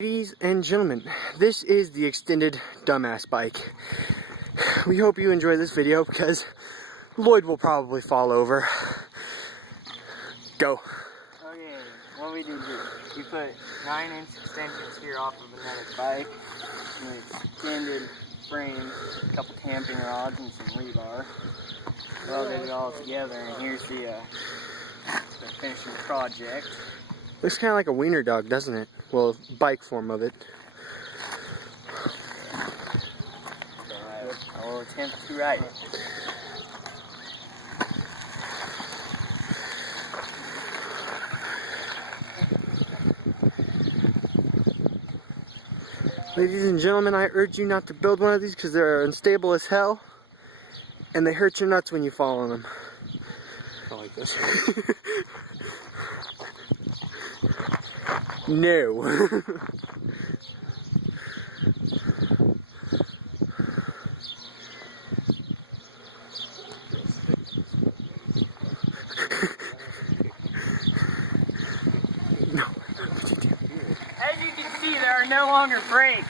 Ladies and gentlemen, this is the extended dumbass bike. We hope you enjoy this video because Lloyd will probably fall over. Go. Okay, what we do, we put 9-inch extensions here off of another bike, and extended frames, a couple tamping rods, and some rebar. Welded it all together, and here's the finishing project. Looks kind of like a wiener dog, doesn't it? Well, bike form of it. I will attempt to ride it. Ladies and gentlemen, I urge you not to build one of these because they're unstable as hell, and they hurt your nuts when you fall on them. I like this. No. No. As you can see, there are no longer brakes.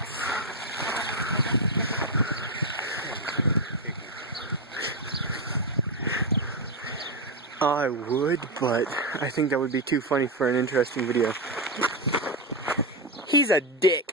I would, but I think that would be too funny for an interesting video. He's a dick.